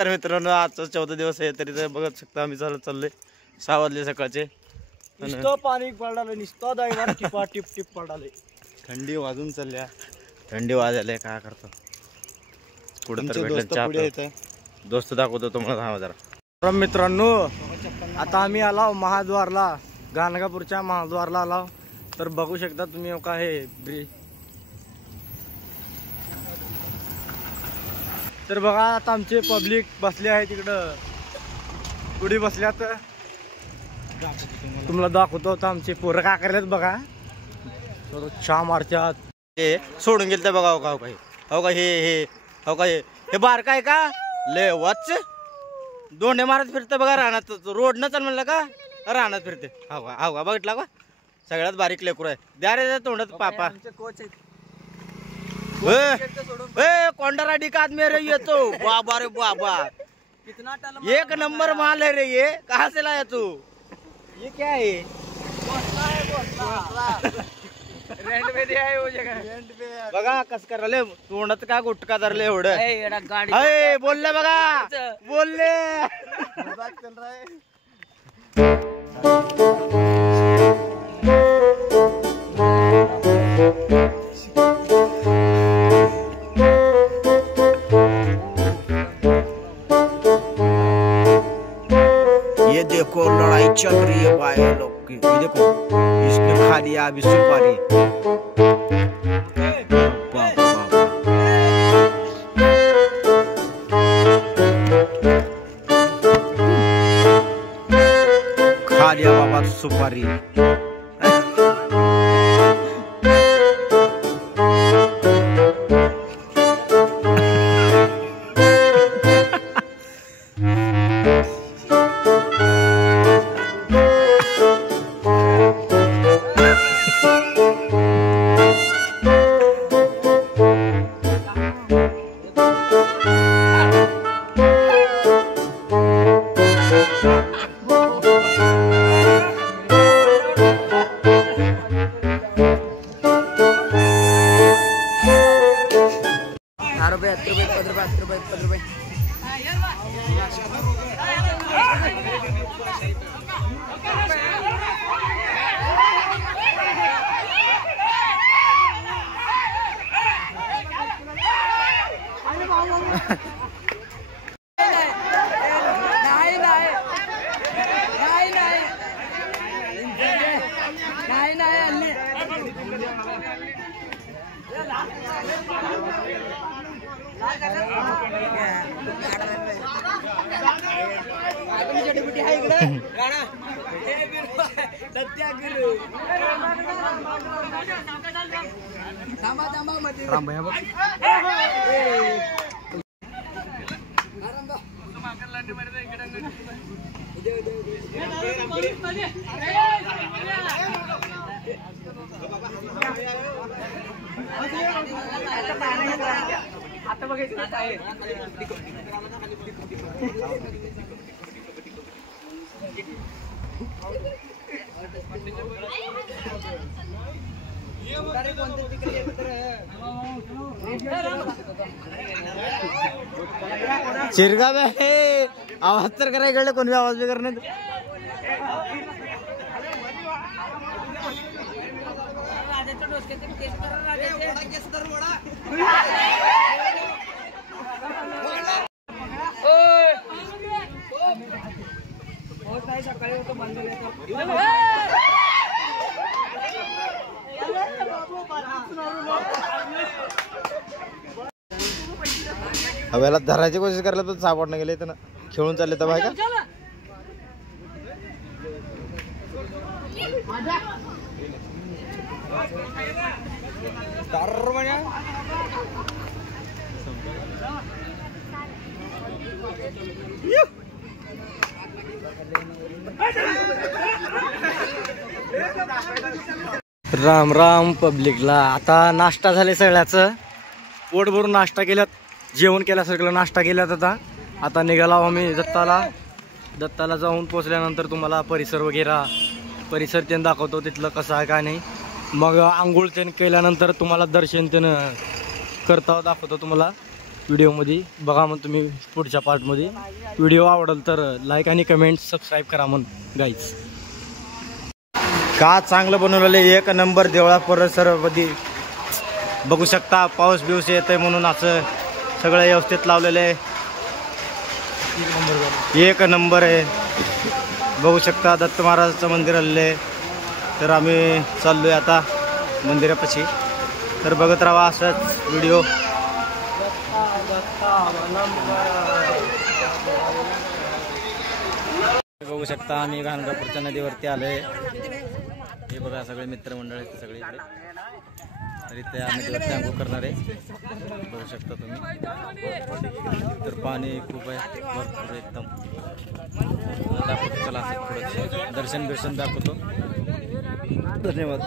तर मित्रांनो आजचा 14 दिवस आहे तरी बघत शकता आम्ही चाललोय 6 वाजले सकाळचे. नुसतं पाणी पडालं नुसतं दाईवर टिपा टिप टिप पडाले. थंडी वाजून चालल्या थंडी वाजायला काय करतो कुठं तर भेटलं दोस्त दाखवतो तुम्हाला 10,000. मित्रांनो आता आम्ही आलो महाद्वारला गाणगापूरच्या महाद्वारला आलो तर बघू शकता तुम्ही काय हे ब्रिज. तर बघा आता आमचे पब्लिक बसले आहे तिकडं पुढे बसल्यात तुम्हाला दाखवतो. आता आमचे पोरं काय करतात बघा चहा मारतात हे सोडून गेल तर बघा हो काही हो का हे हो का हे बार काय का ले वाच दोंडे मारत फिरते बघा रानात रोड न चाल म्हणलं का रानात फिरते हा का बघितला का सगळ्यात बारीक लेकरू आहे द्या रे तोंडात पापा कौंडा राडी का आदमी रे ये तो बाबा रे बाबा एक नंबर माल है रे ये कहाँ से लाया तू ये क्या है रेंट पे दिया है वो जगह रेंट पे बघा कस करले तोंडात का गुटका धरले एवढं अय बोलले बघा बोलले मजाक चल रहा है. ये देखो लड़ाई चल रही है भाई लोग की. ये देखो इसने खा लिया अभी सुपारी. खा लिया बाबा सुपारी. चिरगा बे आवाज तर करायला कळलं कोणी आवाज बी करणार. हवेला धरायची कोशिश करायला तर सापडणं गेले तर खेळून चालले तर बाय का राम राम पब्लिकला. आता नाश्ता झाले सगळ्याचं पोट भरून नाश्ता केल्यात जेवण केल्या सगळं नाश्ता केल्यात. आता निघाला आम्ही दत्ताला जाऊन पोचल्यानंतर तुम्हाला परिसर वगैरे त्यानं दाखवतो तिथलं कसं आहे काय नाही. मग आंघोळ त्यानं केल्यानंतर तुम्हाला दर्शन त्यानं करता दाखवतो तुम्हाला. व्हिडिओमध्ये बघा मग तुम्ही पुढच्या पार्टमध्ये. व्हिडिओ आवडेल तर लाईक आणि कमेंट सबस्क्राईब करा मग गाईज. का चांगलं बनवलेलं आहे, एक नंबर देवळा परिसरामध्ये बघू शकता. पाऊस बिऊस येत आहे म्हणून असं सगळं व्यवस्थित लावलेलं आहे. एक नंबर आहे. बघू शकता दत्त महाराजाचं मंदिर आलेलं आहे. तर आम्ही चाललोय आता मंदिरापाशी. तर बघत राहा असंच व्हिडिओ. बघू शकता आम्ही गाणगापूरच्या नदीवरती आलोय. हे बघा सगळे मित्रमंडळ आहेत सगळे इकडे. तरी त्या नदीवरती अंघोळ करणार आहे. बघू शकता तुम्ही. तर पाणी खूप आहे, भरपूर एकदम. दाखवतो चला असं थोडं दर्शन दाखवतो. धन्यवाद.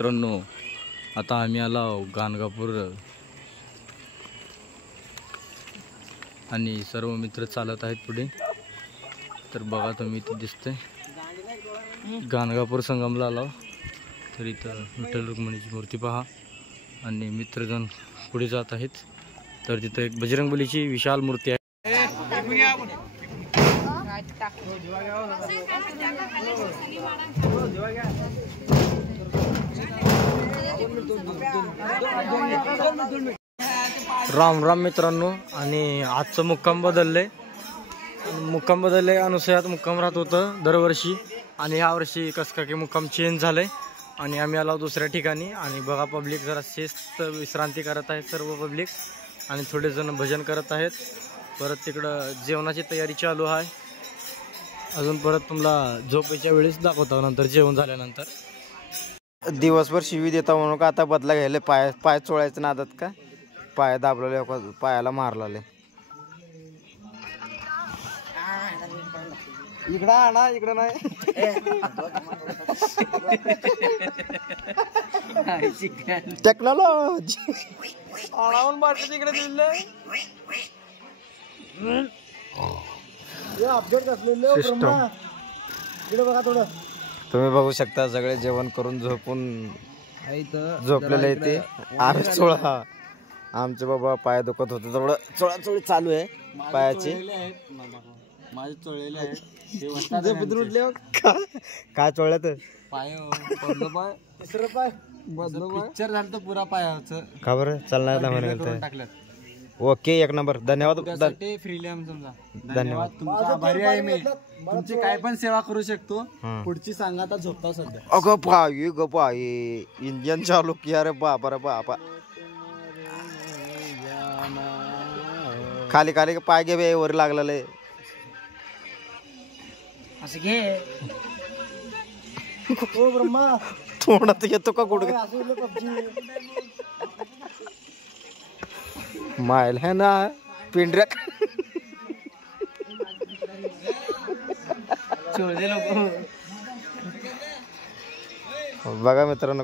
मित्रांनो आता आम्ही आलो गाणगापूर आणि सर्व मित्र चालत आहेत पुढे. तर बघा तुम्ही इथे दिसतंय गाणगापूर संगमला आलो. तर इथं विठ्ठल रुक्मिणीची मूर्ती पहा आणि मित्रजण पुढे जात आहेत. तर तिथं एक बजरंगबलीची विशाल मूर्ती आहे. राम राम मित्रांनो. आणि आजचं मुक्काम बदलले अनुसयात मुक्काम राहत होतं दरवर्षी. आणि यावर्षी कसं काय की मुक्काम चेंज झालंय आणि आम्ही आलो दुसऱ्या ठिकाणी. आणि बघा पब्लिक जरा शिस्त विश्रांती करत आहेत सर्व पब्लिक. आणि थोडे जण भजन करत आहेत. परत तिकडं जेवणाची तयारी चालू आहे. अजून परत तुम्हाला झोपेच्या वेळेस दाखवतो नंतर जेवण झाल्यानंतर. दिवसभर शिवी देता म्हणून का आता बदला घ्यायला पाय चोळायचं नादात का पाय दाबलेले पायाला मारलाले. इकडं आणा इकडं नाही. टेक्नॉलॉजी इकडे दिलं सिस्टम. तुम्ही बघू शकता सगळे जेवण करून झोपून झोपलेले ते. आम्ही चोळा आमचे बाबा पाय दुखत होते तेवढं चोळाचोळी चालू आहे पायाची. माझे चोळलेले आहेत. काय चोळल्यात पाय तिसरं पाय पिक्चर झालं तर पुरा पायाचं. का बरं चालणार नाही टाकल्यात. ओके एक नंबर. धन्यवाद. फ्रीली समजा. धन्यवाद. तुमचा आभारी आहे मी. तुमची काय पण सेवा करू शकतो. पुढची सांगा आता झोपता सध्या. अगं पायी इंजन चालू की अरे बापा रे बापा. खाली खाली पाय घे बे वर लागलेले. असं घे. तोंडात येतो का गुडघा. मायल है ना पिंढऱ्या बघा मित्रांनो